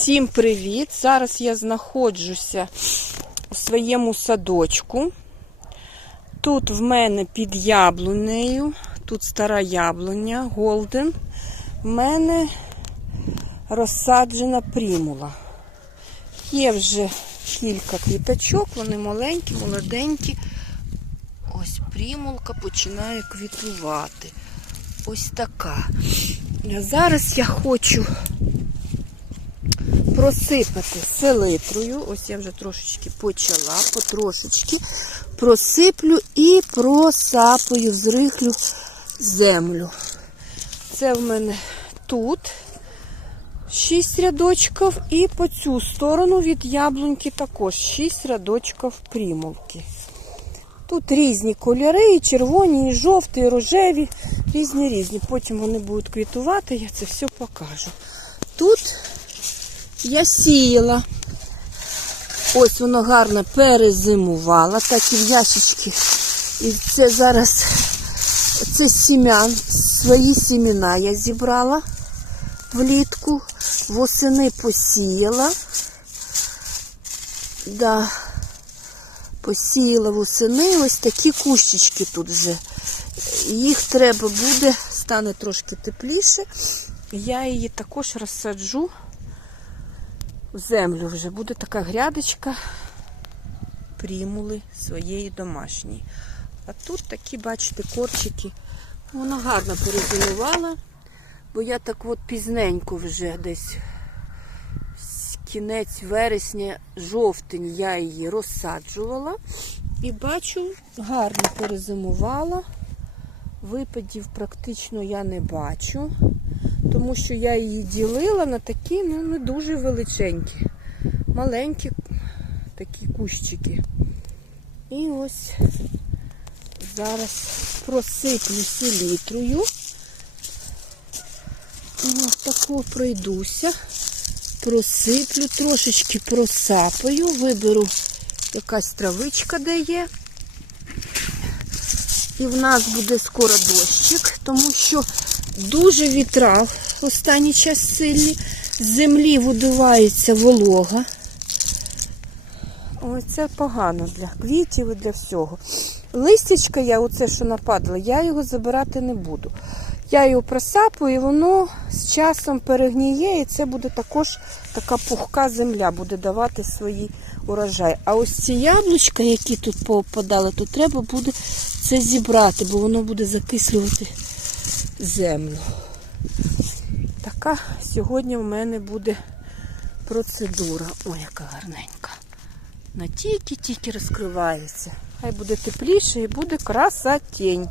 Всім привіт! Зараз я знаходжуся у своєму садочку. Тут в мене під яблунею, тут стара яблуня, голден. В мене розсаджена примула. Є вже кілька квіточок, вони маленькі, молоденькі. Ось примулка починає квітувати. Ось така. Зараз я хочу просипати селитрою. Ось я вже трошечки почала, потрошечки просиплю і просапаю, зрихлю землю. Це в мене тут 6 рядочків, і по цю сторону від яблуньки також 6 рядочків примулки. Тут різні кольори, і червоні, і жовті, і рожеві, різні різні. Потім вони будуть квітувати, я це все покажу. Тут я сіяла. Ось воно гарно перезимувало, так і в ящички. І це зараз це сім'ян, свої сімена я зібрала влітку, восени посіяла. Да. Посіяла восени ось такі кущички тут вже. Їх треба буде, стане трошки тепліше. Я її також розсаджу землю вже. Буде така грядочка примули своєї домашньої. А тут такі, бачите, корчики. Вона гарно перезимувала, бо я так от пізненько вже десь кінець вересня, жовтень я її розсаджувала. І бачу, гарно перезимувала. Випадів практично я не бачу, тому що я її ділила на такі ну, не дуже величенькі, маленькі такі кущики. І ось зараз просиплю селітрою. Ось таку пройдуся просиплю, трошечки просапаю, виберу якась травичка, де є. І в нас буде скоро дощик, тому що дуже вітра в останній час сильні. З землі видувається волога. Ось це погано для квітів і для всього. Листячка я, оце, що нападала, я його забирати не буду. Я його просапую, і воно з часом перегніє, і це буде також така пухка земля, буде давати свої урожай. А ось ці яблучка, які тут попадали, то треба буде це зібрати, бо воно буде закислювати землю. Така сьогодні в мене буде процедура. Ой, яка гарненька. На тільки-тільки розкривається. Хай буде тепліше і буде красотень.